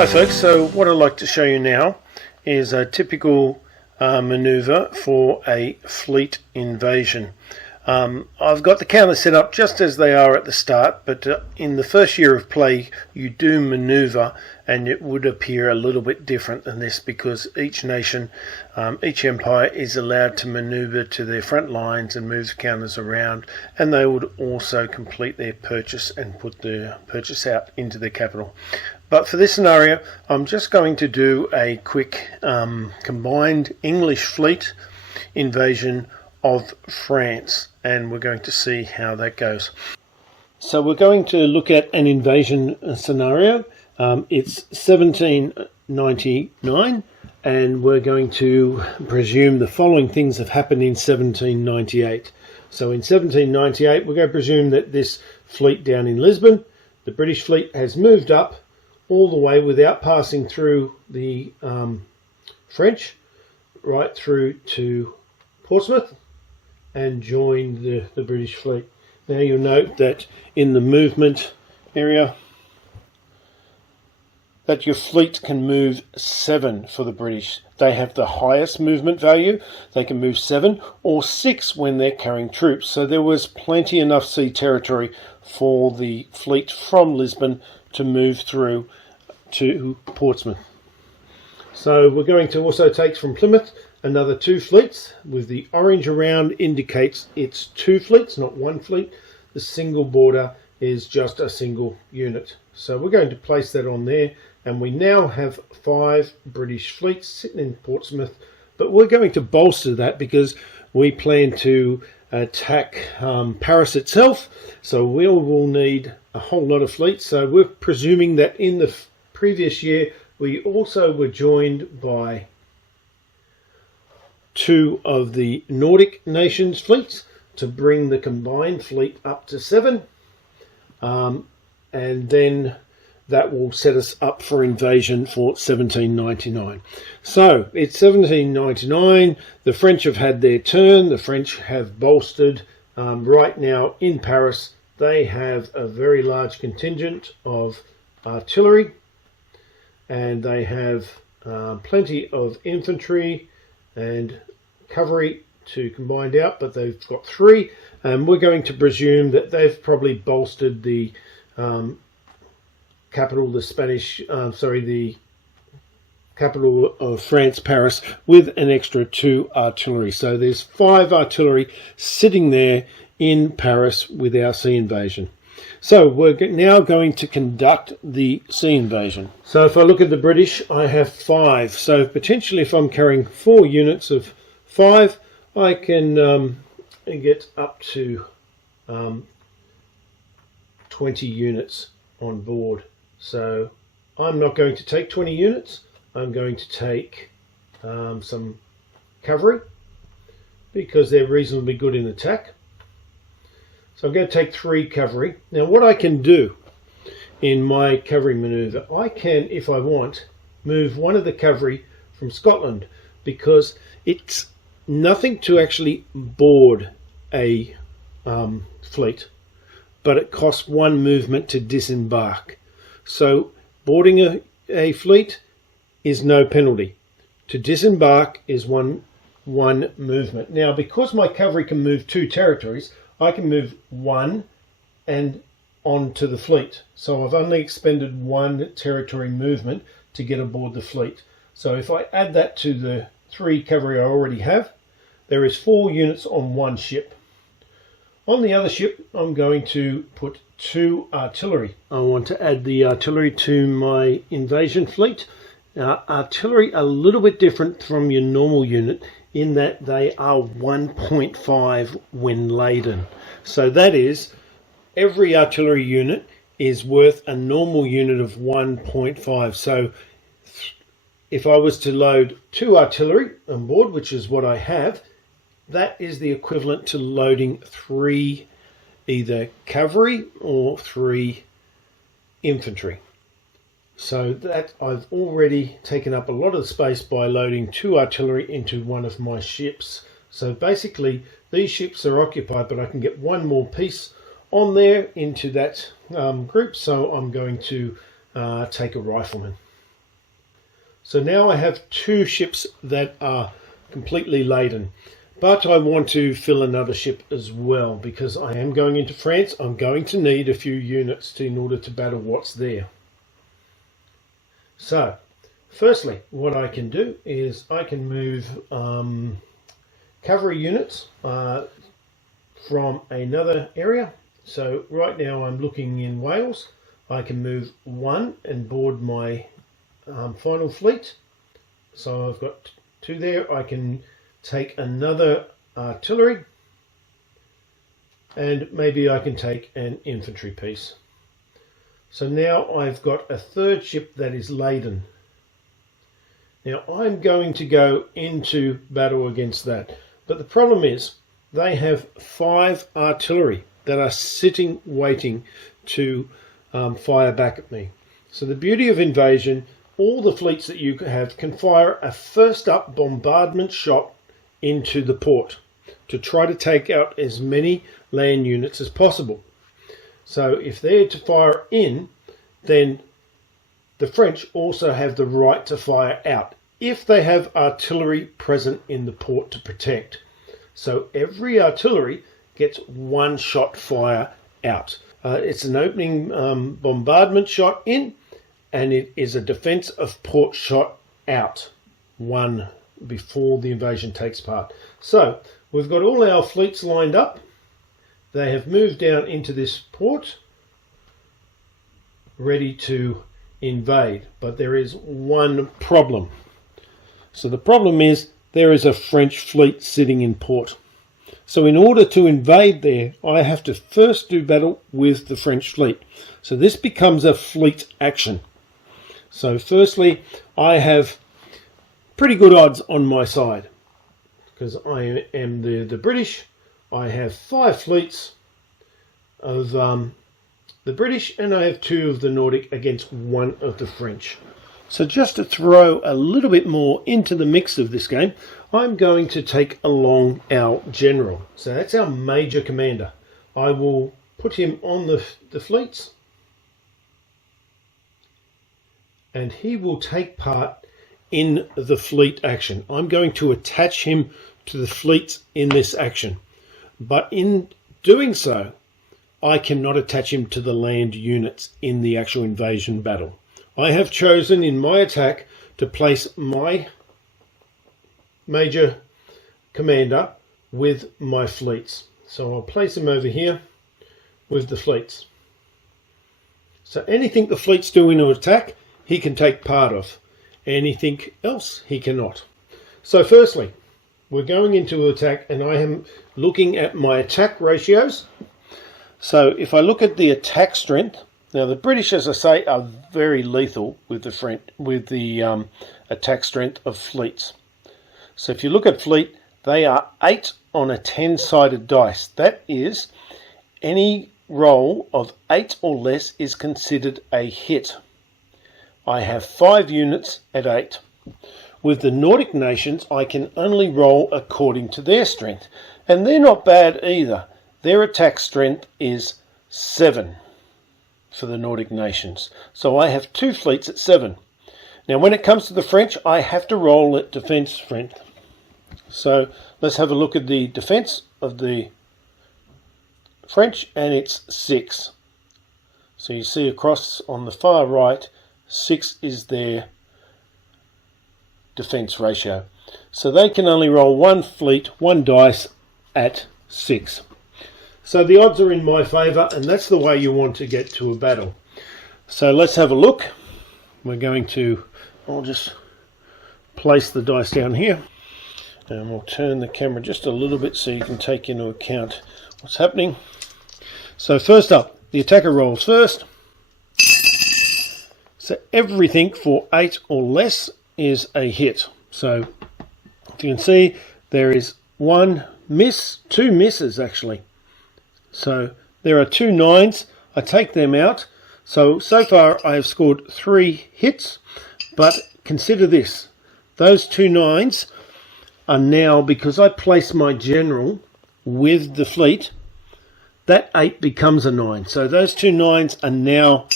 Hi folks, so what I'd like to show you now is a typical maneuver for a fleet invasion. I've got the counters set up just as they are at the start, but in the first year of play you do maneuver, and it would appear a little bit different than this because each nation, each empire is allowed to maneuver to their front lines and move counters around, and they would also complete their purchase and put the purchase out into their capital. But for this scenario, I'm just going to do a quick combined English fleet invasion of France, and we're going to see how that goes. So we're going to look at an invasion scenario. It's 1799, and we're going to presume the following things have happened in 1798. So in 1798, we're going to presume that this fleet down in Lisbon, the British fleet, has moved up all the way without passing through the French, right through to Portsmouth, and joined the British fleet. Now you'll note that in the movement area that your fleet can move 7 for the British. They have the highest movement value. They can move 7 or 6 when they're carrying troops. So there was plenty enough sea territory for the fleet from Lisbon to move through to Portsmouth. So we're going to also take from Plymouth another 2 fleets, with the orange around indicates it's 2 fleets, not 1 fleet. The single border is just a single unit. So we're going to place that on there, and we now have 5 British fleets sitting in Portsmouth, but we're going to bolster that because we plan to attack Paris itself, so we will need a whole lot of fleets. So we're presuming that in the previous year we also were joined by 2 of the Nordic nations fleets to bring the combined fleet up to 7, and then that will set us up for invasion for 1799. So it's 1799, the French have had their turn, the French have bolstered. Right now in Paris they have a very large contingent of artillery, and they have plenty of infantry and cavalry to combine out, but they've got 3, and we're going to presume that they've probably bolstered the capital, the capital of France, Paris, with an extra 2 artillery. So there's 5 artillery sitting there in Paris with our sea invasion. So we're now going to conduct the sea invasion. So if I look at the British, I have 5. So potentially if I'm carrying 4 units of 5, I can get up to 20 units on board. So I'm not going to take 20 units. I'm going to take some cavalry because they're reasonably good in attack. So I'm going to take 3 cavalry. Now what I can do in my cavalry maneuver, I can, if I want, move one of the cavalry from Scotland, because it's nothing to actually board a fleet, but it costs 1 movement to disembark. So boarding a fleet is no penalty. To disembark is one movement. Now because my cavalry can move 2 territories, I can move 1 and onto the fleet. So I've only expended 1 territory movement to get aboard the fleet. So if I add that to the 3 cavalry I already have, there is 4 units on 1 ship. On the other ship, I'm going to put 2 artillery. I want to add the artillery to my invasion fleet. Artillery a little bit different from your normal unit in that they are 1.5 when laden. So that is, every artillery unit is worth a normal unit of 1.5. So if I was to load 2 artillery on board, which is what I have, that is the equivalent to loading 3 either cavalry or 3 infantry. So that I've already taken up a lot of space by loading 2 artillery into one of my ships. So basically these ships are occupied, but I can get 1 more piece on there into that group. So I'm going to take a rifleman. So now I have 2 ships that are completely laden. But I want to fill another ship as well, because I am going into France. I'm going to need a few units in order to battle what's there. So, firstly, what I can do is I can move cavalry units from another area. So right now I'm looking in Wales. I can move 1 and board my final fleet. So I've got 2 there. I can take another artillery, and maybe I can take an infantry piece. So now I've got a 3rd ship that is laden. Now I'm going to go into battle against that, but the problem is they have 5 artillery that are sitting waiting to fire back at me. So the beauty of invasion, all the fleets that you have can fire a first up bombardment shot into the port to try to take out as many land units as possible. So if they're to fire in, then the French also have the right to fire out if they have artillery present in the port to protect. So every artillery gets 1 shot fire out. It's an opening bombardment shot in, and it is a defense of port shot out, 1 before the invasion takes part. So we've got all our fleets lined up. They have moved down into this port, ready to invade, but there is one problem. So the problem is there is a French fleet sitting in port. So in order to invade there, I have to first do battle with the French fleet. So this becomes a fleet action. So firstly, I have pretty good odds on my side because I am the British. I have 5 fleets of the British, and I have 2 of the Nordic against 1 of the French. So just to throw a little bit more into the mix of this game, I'm going to take along our general. So that's our major commander. I will put him on the fleets, and he will take part in the fleet action. I'm going to attach him to the fleets in this action. But in doing so, I cannot attach him to the land units in the actual invasion battle. I have chosen in my attack to place my major commander with my fleets. So I'll place him over here with the fleets. So anything the fleets do in an attack, he can take part of. Anything else, he cannot. So firstly, we're going into attack, and I am looking at my attack ratios. So if I look at the attack strength, now the British, as I say, are very lethal with the French, with the attack strength of fleets. So if you look at fleet, they are 8 on a 10-sided dice. That is, any roll of 8 or less is considered a hit. I have 5 units at 8. With the Nordic nations, I can only roll according to their strength, and they're not bad either. Their attack strength is 7 for the Nordic nations. So I have 2 fleets at 7. Now when it comes to the French, I have to roll at defense strength. So let's have a look at the defense of the French, and it's 6. So you see across on the far right, 6 is their defense ratio. So they can only roll 1 fleet, 1 dice at 6. So the odds are in my favour, and that's the way you want to get to a battle. So let's have a look. We're going to, I'll just place the dice down here, and we'll turn the camera just a little bit so you can take into account what's happening. So first up, the attacker rolls first. So everything for 8 or less is a hit. So if you can see, there is 1 miss, 2 misses actually. So there are 2 9s. I take them out. So far I have scored 3 hits, but consider this. Those 2 9s are now, because I place my general with the fleet, that 8 becomes a 9. So those 2 9s are now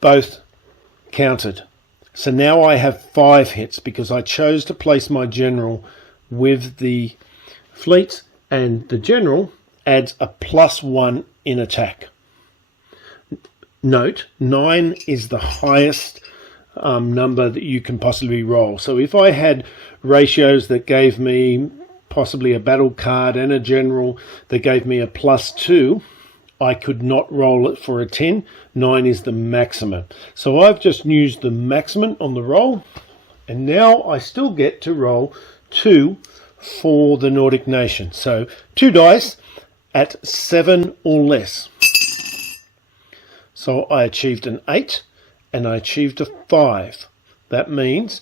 both counted. So now I have 5 hits because I chose to place my general with the fleets, and the general adds a +1 in attack. Note, 9 is the highest number that you can possibly roll. So if I had ratios that gave me possibly a battle card and a general that gave me a +2, I could not roll it for a 10. 9 is the maximum. So I've just used the maximum on the roll, and now I still get to roll 2 for the Nordic nation. So 2 dice at 7 or less. So I achieved an 8 and I achieved a 5. That means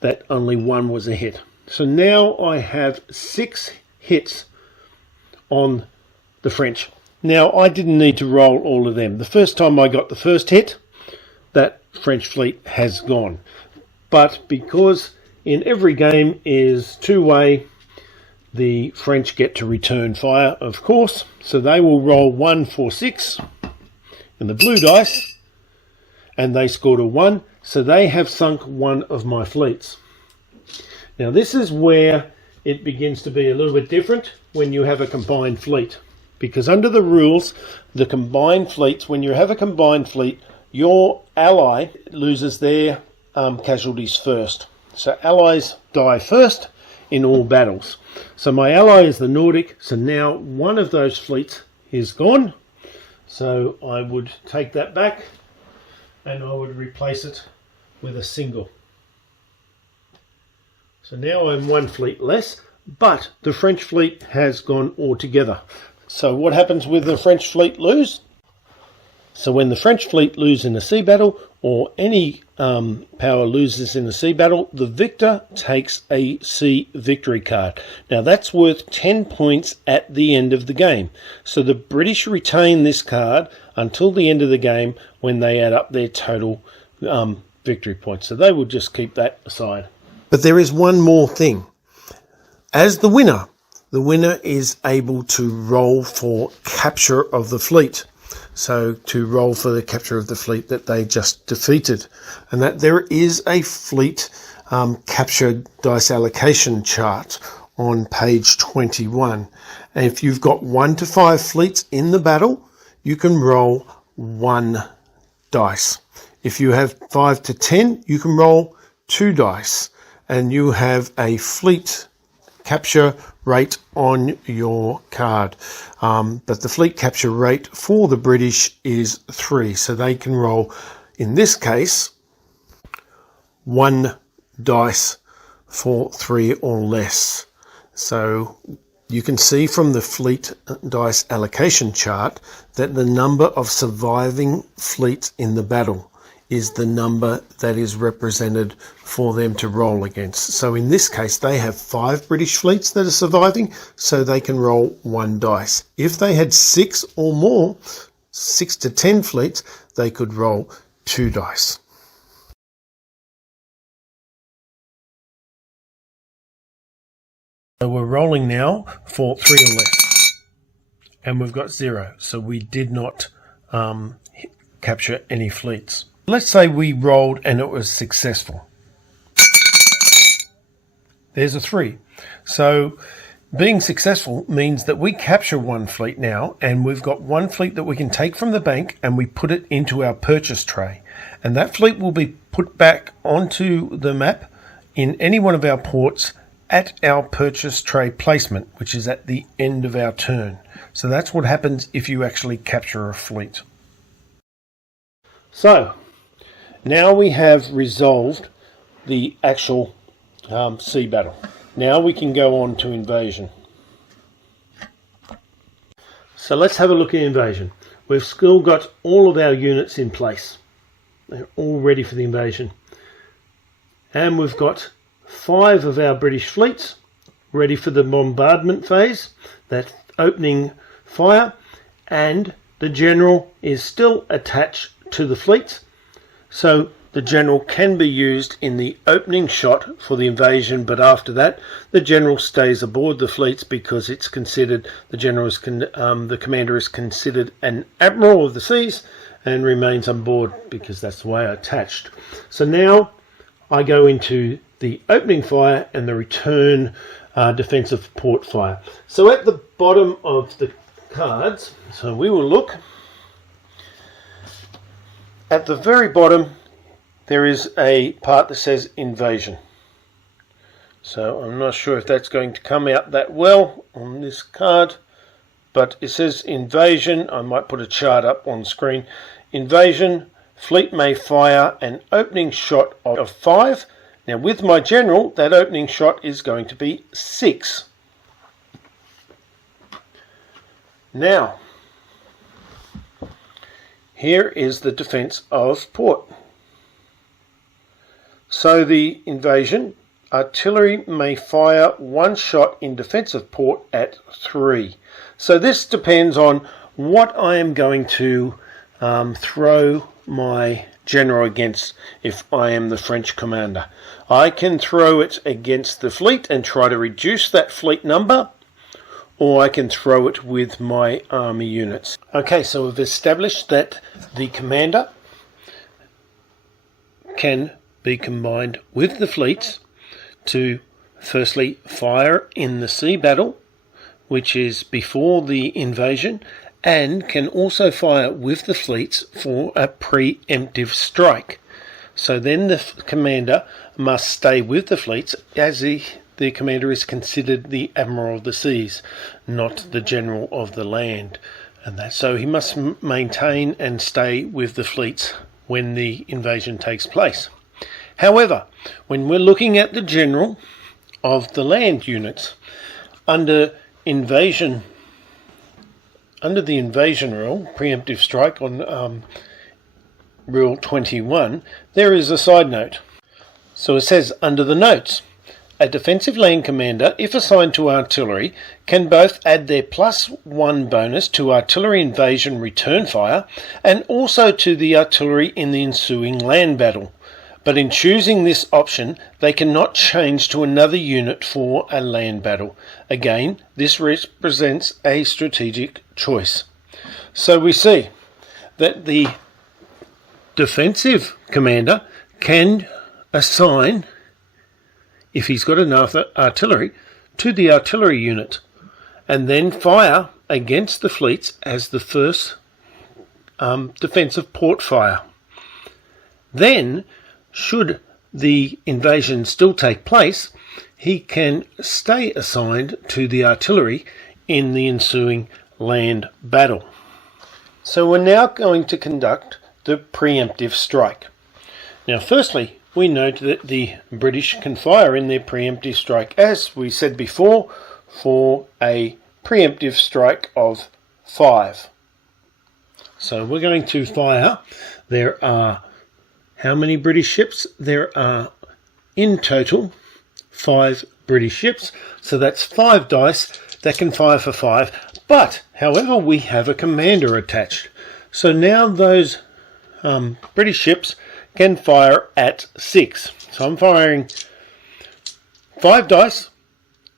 that only 1 was a hit. So now I have 6 hits on the French. Now I didn't need to roll all of them. The first time I got the first hit, that French fleet has gone. But because in every game is two-way, the French get to return fire, of course. So they will roll 1 for 6 in the blue dice, and they scored a 1. So they have sunk one of my fleets. Now this is where it begins to be a little bit different when you have a combined fleet. Because under the rules, the combined fleets, when you have a combined fleet, your ally loses their casualties first. So allies die first in all battles. So my ally is the Nordic, so now one of those fleets is gone. So I would take that back and I would replace it with a single. So now I'm 1 fleet less, but the French fleet has gone altogether. So what happens with the French fleet lose? So when the French fleet lose in a sea battle, or any power loses in a sea battle, the victor takes a sea victory card. Now that's worth 10 points at the end of the game. So the British retain this card until the end of the game when they add up their total victory points. So they will just keep that aside. But there is one more thing. As the winner is able to roll for capture of the fleet. So to roll for the capture of the fleet that they just defeated. And that there is a fleet capture dice allocation chart on page 21. And if you've got 1 to 5 fleets in the battle, you can roll 1 dice. If you have 5 to 10, you can roll 2 dice. And you have a fleet capture rate on your card. But the fleet capture rate for the British is 3. So they can roll, in this case, 1 dice for 3 or less. So you can see from the fleet dice allocation chart that the number of surviving fleets in the battle is the number that is represented for them to roll against. So in this case, they have 5 British fleets that are surviving, so they can roll 1 dice. If they had 6 or more, 6 to 10 fleets, they could roll 2 dice. So we're rolling now for 3 or less, and we've got 0, so we did not capture any fleets. Let's say we rolled and it was successful. There's a 3. So being successful means that we capture 1 fleet now, and we've got 1 fleet that we can take from the bank and we put it into our purchase tray. And that fleet will be put back onto the map in any one of our ports at our purchase tray placement, which is at the end of our turn. So that's what happens if you actually capture a fleet. So now we have resolved the actual sea battle. Now we can go on to invasion. So let's have a look at invasion. We've still got all of our units in place. They're all ready for the invasion. And we've got 5 of our British fleets ready for the bombardment phase, that opening fire, and the general is still attached to the fleet. So the general can be used in the opening shot for the invasion, but after that the general stays aboard the fleets because it's considered, the commander is considered an admiral of the seas and remains on board because that's the way attached. So now I go into the opening fire and the return defensive port fire. So at the bottom of the cards, so we will look at the very bottom. There is a part that says invasion. So I'm not sure if that's going to come out that well on this card, but it says invasion. I might put a chart up on screen. Invasion, fleet may fire an opening shot of 5. Now with my general, that opening shot is going to be 6. Now, here is the defense of port. So the invasion, artillery may fire 1 shot in defense of port at 3. So this depends on what I am going to throw my general against if I am the French commander. I can throw it against the fleet and try to reduce that fleet number, or I can throw it with my army units. Okay, so we've established that the commander can be combined with the fleets to firstly fire in the sea battle, which is before the invasion, and can also fire with the fleets for a preemptive strike. So then the commander must stay with the fleets, as the commander is considered the admiral of the seas, not the general of the land. So he must maintain and stay with the fleets when the invasion takes place. However, when we're looking at the general of the land units, under the invasion rule, preemptive strike on rule 21, there is a side note. So it says under the notes, a defensive land commander, if assigned to artillery, can both add their +1 bonus to artillery invasion return fire and also to the artillery in the ensuing land battle. But in choosing this option, they cannot change to another unit for a land battle. Again, this represents a strategic choice. So we see that the defensive commander can assign, if he's got enough artillery, to the artillery unit and then fire against the fleets as the first defensive port fire. Then, should the invasion still take place, he can stay assigned to the artillery in the ensuing land battle. So we're now going to conduct the preemptive strike. Now firstly, we note that the British can fire in their preemptive strike, as we said before, for a preemptive strike of 5. So we're going to fire. There are how many British ships? There are in total 5 British ships. So that's 5 dice that can fire for 5. But, however, we have a commander attached. So now those British ships can fire at 6. So I'm firing 5 dice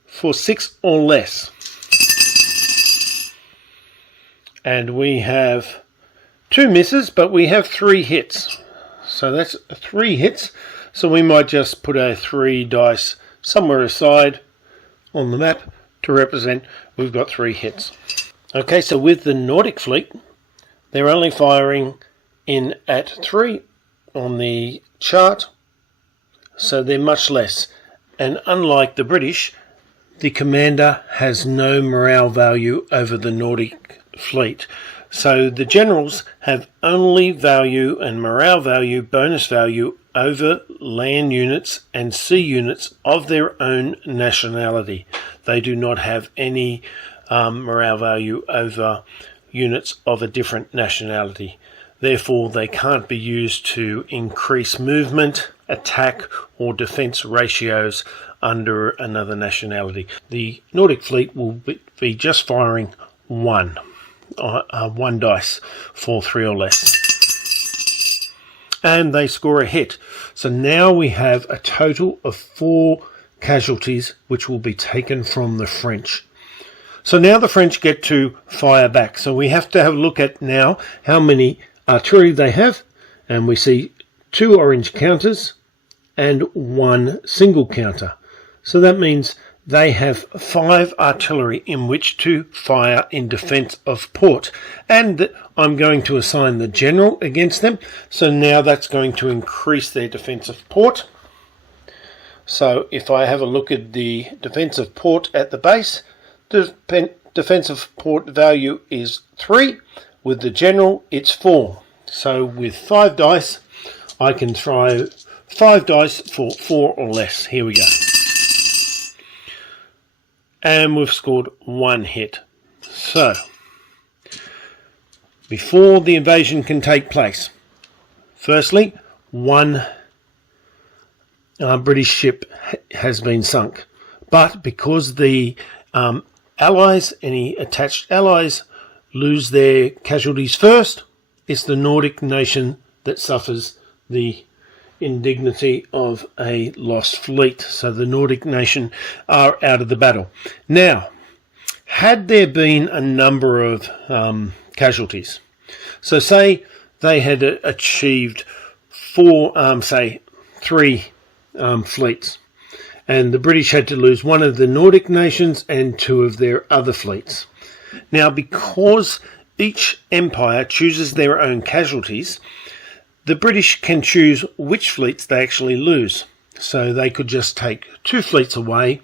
for 6 or less. And we have 2 misses, but we have 3 hits. So that's 3 hits. So we might just put a 3 dice somewhere aside on the map to represent we've got 3 hits. Okay, so with the Nordic fleet, they're only firing in at 3 on the chart, so they're much less. And unlike the British, the commander has no morale value over the Nordic fleet. So the generals have only value and morale value, bonus value over land units and sea units of their own nationality. They do not have any morale value over units of a different nationality. Therefore, they can't be used to increase movement, attack or defence ratios under another nationality. The Nordic fleet will be just firing 1 dice for 3 or less. And they score a hit. So now we have a total of 4 casualties which will be taken from the French. So now the French get to fire back. So we have to have a look at now how many artillery they have. And we see 2 orange counters and 1 single counter. So that means they have 5 artillery in which to fire in defence of port, and I'm going to assign the general against them, so now that's going to increase their defence of port. So if I have a look at the defence of port at the base, the defence of port value is 3, with the general it's 4. So with 5 dice I can throw 5 dice for 4 or less. Here we go. And we've scored 1 hit. So, before the invasion can take place, firstly, 1 British ship has been sunk. But because the allies, any attached allies, lose their casualties first, it's the Nordic nation that suffers the indignity of a lost fleet. So the Nordic nation are out of the battle. Now, had there been a number of casualties, so say they had achieved 3 fleets, and the British had to lose 1 of the Nordic nations and 2 of their other fleets. Now, because each empire chooses their own casualties, the British can choose which fleets they actually lose. So they could just take 2 fleets away.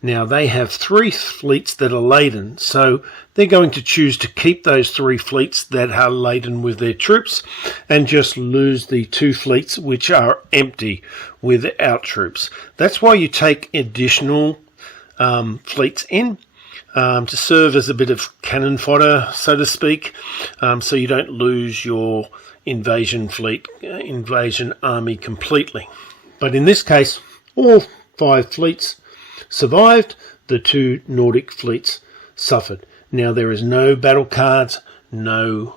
Now they have 3 fleets that are laden, so they're going to choose to keep those 3 fleets that are laden with their troops and just lose the 2 fleets which are empty without troops. That's why you take additional fleets in to serve as a bit of cannon fodder, so to speak, so you don't lose your invasion army completely. But in this case, all 5 fleets survived, the 2 Nordic fleets suffered. Now there is no battle cards, no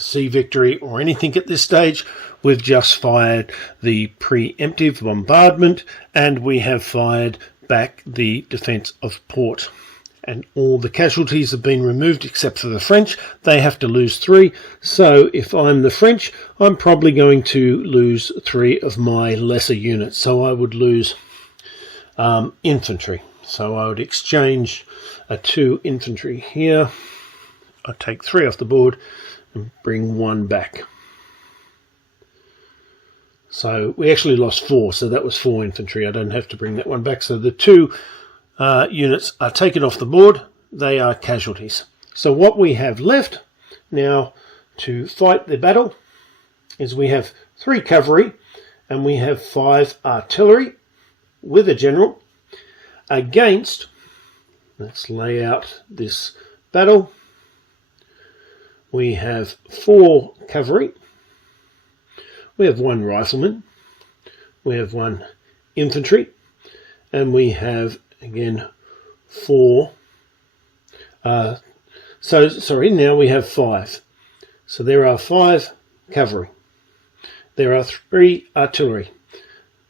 sea victory or anything at this stage. We've just fired the preemptive bombardment, and we have fired back the defence of port. And all the casualties have been removed except for the French. They have to lose 3. So if I'm the French, I'm probably going to lose 3 of my lesser units. So I would lose infantry. So I would exchange a 2 infantry here. I'd take 3 off the board and bring 1 back. So we actually lost 4. So that was 4 infantry. I don't have to bring that 1 back. So the 2 units are taken off the board. They are casualties. So what we have left now to fight the battle is we have 3 cavalry and we have 5 artillery with a general against, let's lay out this battle, we have 4 cavalry, we have 1 rifleman, we have 1 infantry, and we have again 4 now we have 5. So there are 5 cavalry, there are 3 artillery,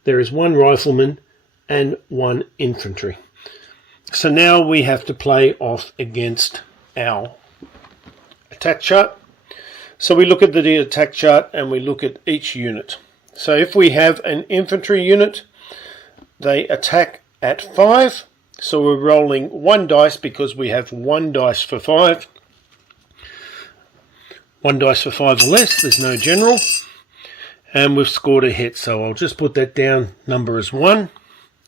there is 1 rifleman and 1 infantry. So now we have to play off against our attack chart. So we look at the attack chart and we look at each unit. So if we have an infantry unit, they attack at 5. So we're rolling 1 dice because we have 1 dice for 5. 1 dice for 5 or less, there's no general. And we've scored a hit, so I'll just put that down, number is 1.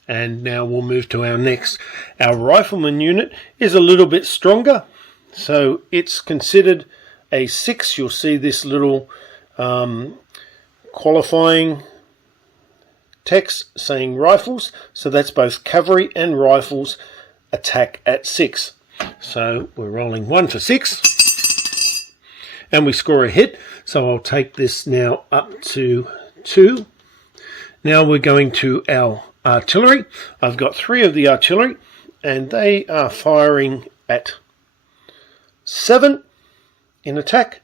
And now we'll move to our next. Our rifleman unit is a little bit stronger, so it's considered a 6. You'll see this little qualifying text saying rifles, so that's both cavalry and rifles attack at 6. So we're rolling 1 for 6 and we score a hit, so I'll take this now up to 2. Now we're going to our artillery. I've got 3 of the artillery and they are firing at 7 in attack,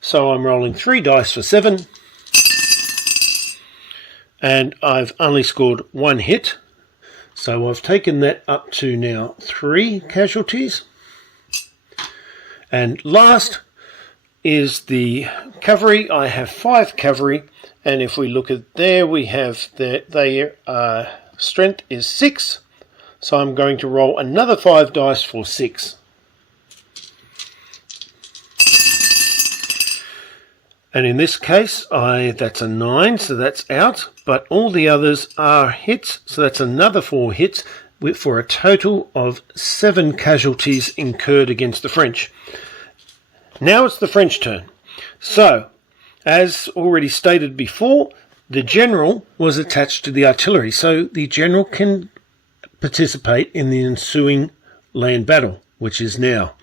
so I'm rolling 3 dice for 7 and I've only scored 1 hit, so I've taken that up to now 3 casualties. And last, is the cavalry. I have 5 cavalry, and if we look at there, we have their strength is 6. So I'm going to roll another 5 dice for 6. And in this case, that's a 9, so that's out. But all the others are hits, so that's another 4 hits, for a total of 7 casualties incurred against the French. Now it's the French turn. So, as already stated before, the general was attached to the artillery, so the general can participate in the ensuing land battle, which is now.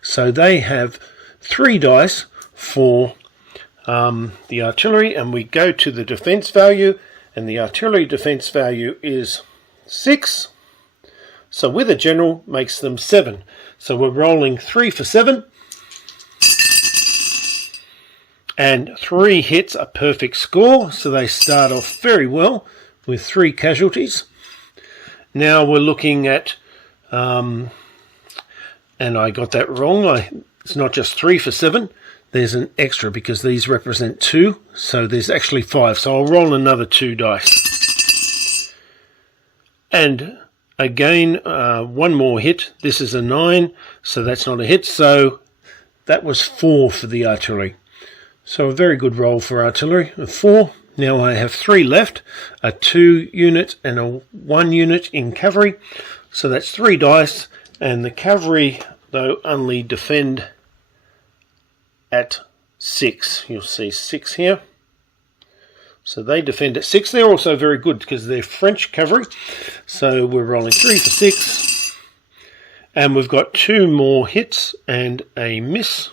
So they have 3 dice for the artillery, and we go to the defense value, and the artillery defense value is 6. So with a general makes them 7. So we're rolling 3 for 7. And 3 hits, a perfect score. So they start off very well with 3 casualties. Now we're looking at, and I got that wrong. It's not just 3 for 7. There's an extra because these represent 2. So there's actually 5. So I'll roll another 2 dice. And again, 1 more hit. This is a 9, so that's not a hit. So that was 4 for the artillery. So a very good roll for artillery of 4. Now I have 3 left, a 2 unit and a 1 unit in cavalry. So that's 3 dice, and the cavalry, though, only defend at 6. You'll see 6 here. So they defend at 6. They're also very good because they're French cavalry. So we're rolling 3 for 6. And we've got 2 more hits and a miss.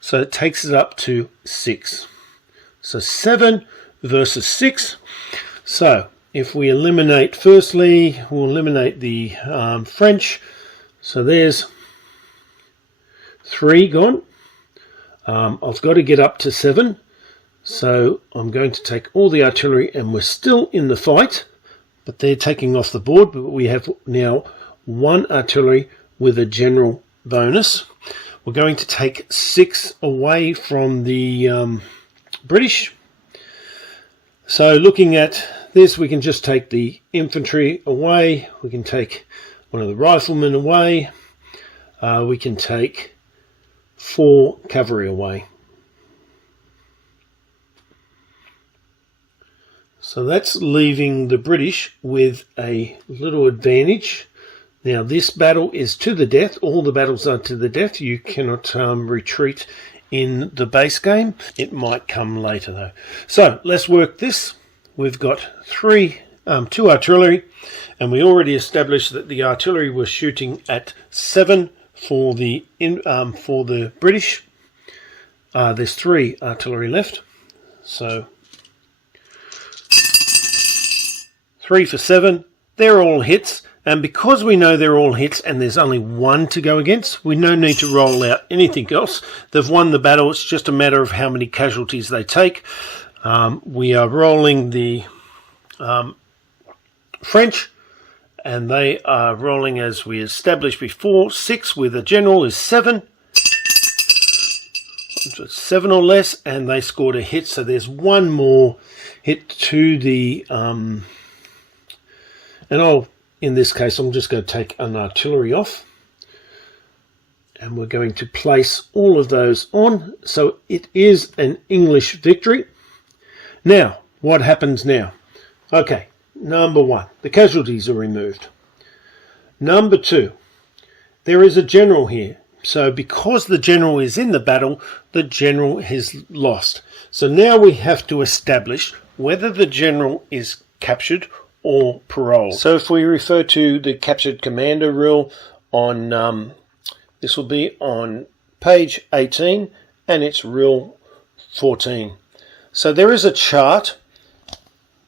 So it takes it up to 6. So 7 versus 6. So if we eliminate, firstly, we'll eliminate the French. So there's 3 gone. I've got to get up to 7. So I'm going to take all the artillery, and we're still in the fight, but they're taking off the board. But we have now 1 artillery with a general bonus. We're going to take 6 away from the British. So looking at this, we can just take the infantry away. We can take one of the riflemen away. We can take 4 cavalry away. So that's leaving the British with a little advantage. Now this battle is to the death. All the battles are to the death. You cannot retreat in the base game. It might come later though. So let's work this. We've got 2 artillery, and we already established that the artillery was shooting at 7 for the British. There's 3 artillery left. So 3 for 7. They're all hits. And because we know they're all hits and there's only 1 to go against, we no need to roll out anything else. They've won the battle. It's just a matter of how many casualties they take. We are rolling the French, and they are rolling, as we established before, 6 with a general is 7. 7 or less, and they scored a hit. So there's 1 more hit to the... in this case, I'm just going to take an artillery off, and we're going to place all of those on. So it is an English victory. Now, what happens now? Okay, number 1, the casualties are removed. Number 2, there is a general here. So because the general is in the battle, the general has lost. So now we have to establish whether the general is captured or paroled. So if we refer to the captured commander rule on, this will be on page 18, and it's rule 14. So there is a chart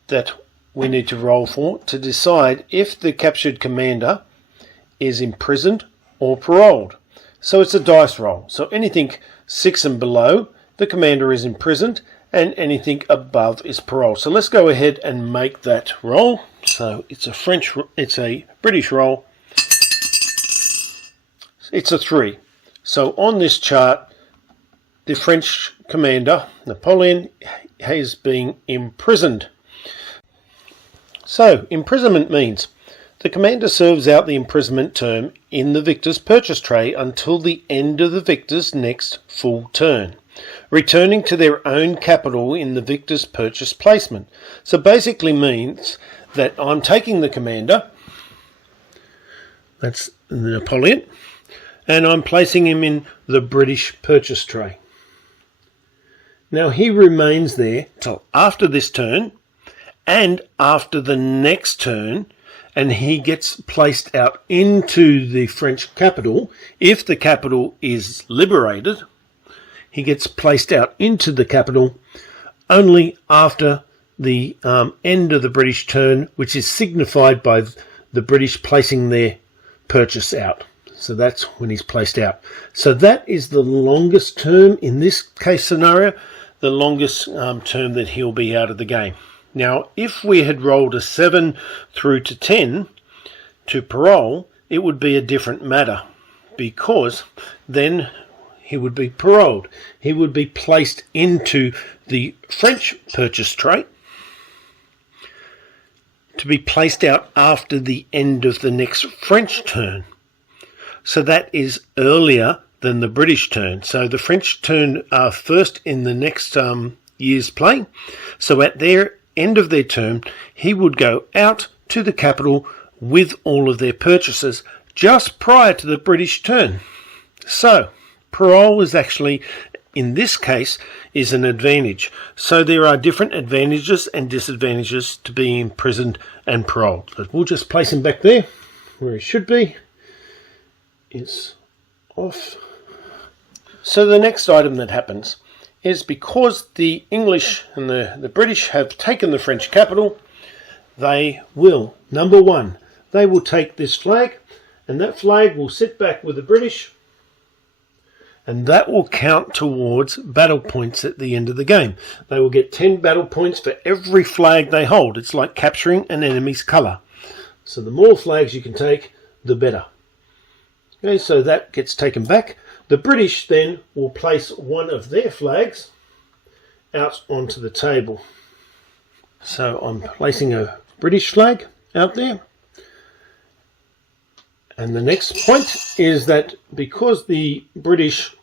that we need to roll for to decide if the captured commander is imprisoned or paroled. So it's a dice roll. So anything 6 and below, the commander is imprisoned, and anything above is paroled. So let's go ahead and make that roll. So it's a British roll. It's a 3. So on this chart, the French commander, Napoleon, has been imprisoned. So, imprisonment means the commander serves out the imprisonment term in the victor's purchase tray until the end of the victor's next full turn, returning to their own capital in the victor's purchase placement. So basically means that I'm taking the commander, that's Napoleon, and I'm placing him in the British purchase tray. Now he remains there till after this turn and after the next turn, and he gets placed out into the French capital. If the capital is liberated, he gets placed out into the capital only after the end of the British turn, which is signified by the British placing their purchase out. So that's when he's placed out. So that is the longest term in this case scenario, the longest term that he'll be out of the game. Now, if we had rolled a 7 through to 10 to parole, it would be a different matter, because then he would be paroled. He would be placed into the French purchase tray to be placed out after the end of the next French turn. So that is earlier than the British turn. So the French turn are first in the next year's play. So at their end of their term, he would go out to the capital with all of their purchases just prior to the British turn. So parole is actually, in this case, is an advantage. So there are different advantages and disadvantages to being imprisoned and paroled. But we'll just place him back there where he should be. It's off. So the next item that happens is, because the English and the British have taken the French capital, they will, number one, they will take this flag, and that flag will sit back with the British, and that will count towards battle points at the end of the game. They will get 10 battle points for every flag they hold. It's like capturing an enemy's colour. So the more flags you can take, the better. Okay, so that gets taken back. The British then will place one of their flags out onto the table. So I'm placing a British flag out there. And the next point is that because the British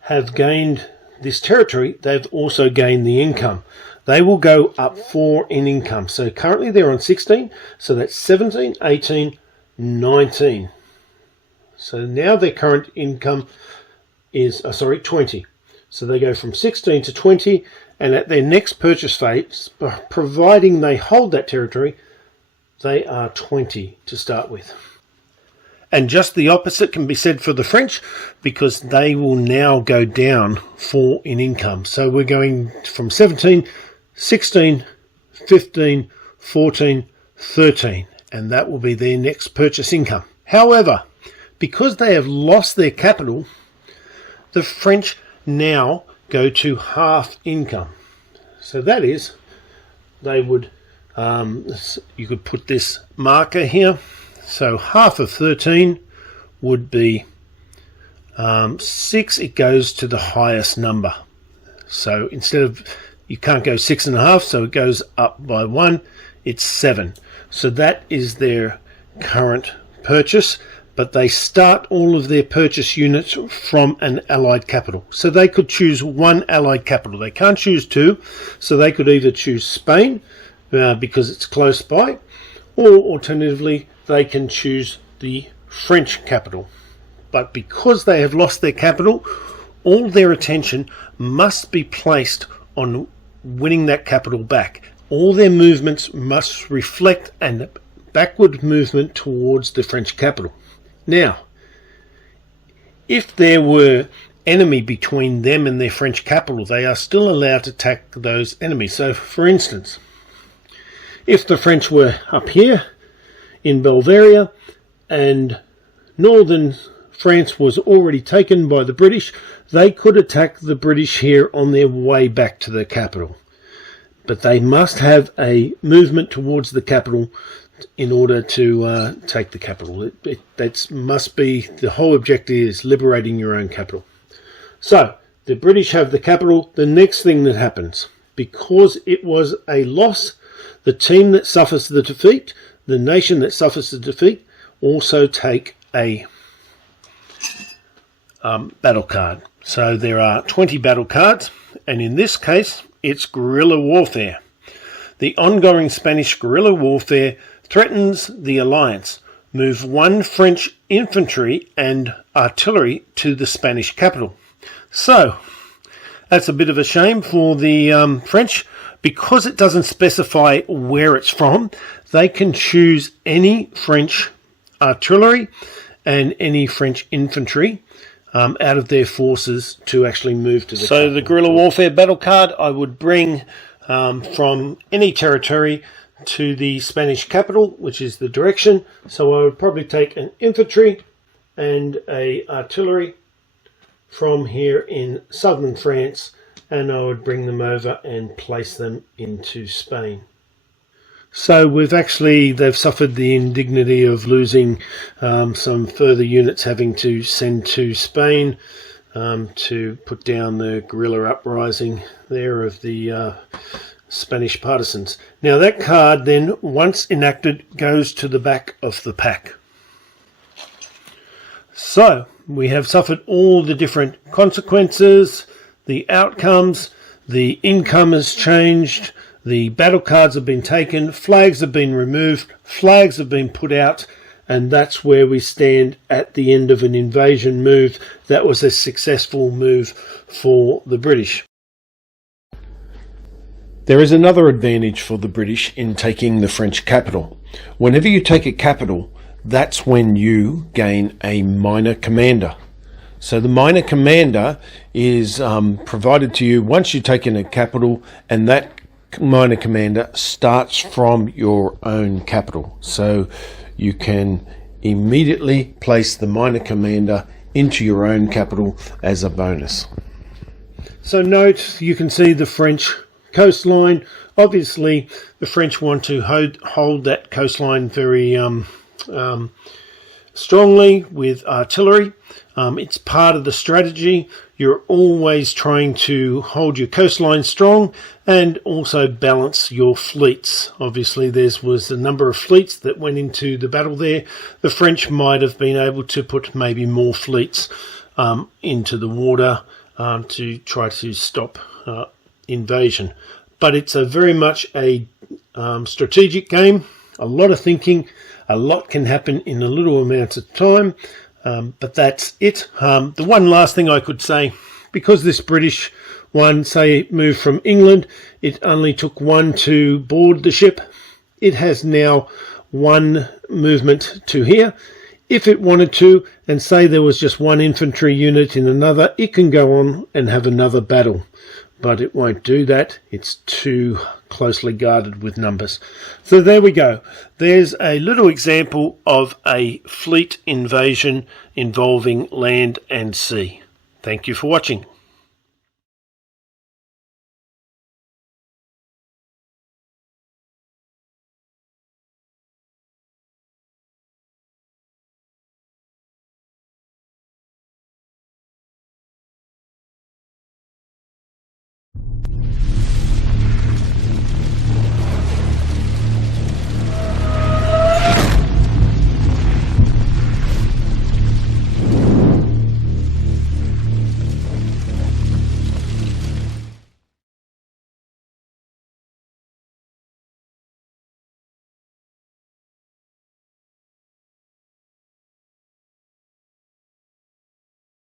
have gained this territory, they've also gained the income. They will go up 4 in income. So currently they're on 16, so that's 17, 18, 19. So now their current income is 20. So they go from 16 to 20, and at their next purchase phase, providing they hold that territory, they are 20 to start with. And just the opposite can be said for the French, because they will now go down 4 in income. So we're going from 17, 16, 15, 14, 13, and that will be their next purchase income. However, because they have lost their capital, the French now go to half income. So that is, they would, you could put this marker here. So half of 13 would be 6. It goes to the highest number. So instead of, you can't go 6.5, so it goes up by 1. It's 7. So that is their current purchase. But they start all of their purchase units from an allied capital. So they could choose one allied capital. They can't choose 2. So they could either choose Spain because it's close by, or alternatively they can choose the French capital. But because they have lost their capital, all their attention must be placed on winning that capital back. All their movements must reflect a backward movement towards the French capital. Now, if there were enemy between them and their French capital, they are still allowed to attack those enemies. So, for instance, if the French were up here in Bavaria and northern France was already taken by the British, they could attack the British here on their way back to the capital. But they must have a movement towards the capital in order to take the capital. That must be the whole objective, is liberating your own capital. So the British have the capital, the next thing that happens, because it was a loss, the team that suffers the defeat, the nation that suffers the defeat, also take a battle card. So there are 20 battle cards, and in this case it's guerrilla warfare. The ongoing Spanish guerrilla warfare threatens the alliance. Move 1 French infantry and artillery to the Spanish capital. So that's a bit of a shame for the French. Because it doesn't specify where it's from, they can choose any French artillery and any French infantry out of their forces to actually move to the capital. So the guerrilla warfare battle card I would bring from any territory to the Spanish capital, which is the direction. So I would probably take an infantry and a artillery from here in southern France, and I would bring them over and place them into Spain. So they've suffered the indignity of losing some further units, having to send to Spain to put down the guerrilla uprising there of the Spanish partisans. Now that card then, once enacted, goes to the back of the pack. So we have suffered all the different consequences, the outcomes, the income has changed, the battle cards have been taken, flags have been removed, flags have been put out, and that's where we stand at the end of an invasion move. That was a successful move for the British. There is another advantage for the British in taking the French capital. Whenever you take a capital, that's when you gain a minor commander. So the minor commander is provided to you once you've taken a capital, and that minor commander starts from your own capital. So you can immediately place the minor commander into your own capital as a bonus. So note, you can see the French coastline. Obviously the French want to hold that coastline very strongly with artillery. It's part of the strategy. You're always trying to hold your coastline strong and also balance your fleets. Obviously there was a number of fleets that went into the battle there. The French might have been able to put maybe more fleets into the water to try to stop invasion. But it's very much a strategic game, a lot of thinking, a lot can happen in a little amount of time. But that's it. The one last thing I could say, because this British one, say it moved from England, it only took 1 to board the ship. It has now 1 movement to here. If it wanted to, and say there was just 1 infantry unit in another, it can go on and have another battle. But it won't do that. It's too closely guarded with numbers. So there we go. There's a little example of a fleet invasion involving land and sea. Thank you for watching.